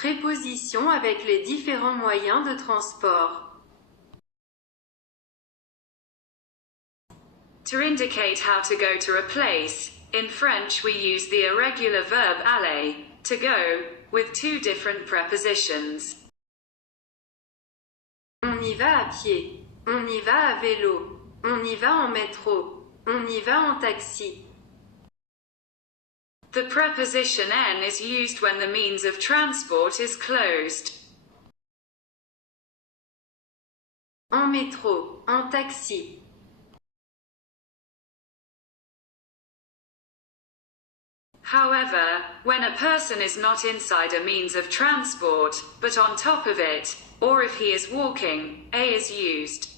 Prépositions avec les différents moyens de transport. To indicate how to go to a place, in French we use the irregular verb aller, to go, with two different prepositions. On y va à pied, on y va à vélo, on y va en métro, on y va en taxi. The preposition en is used when the means of transport is closed. En métro, en taxi. However, when a person is not inside a means of transport, but on top of it, or if he is walking, a is used.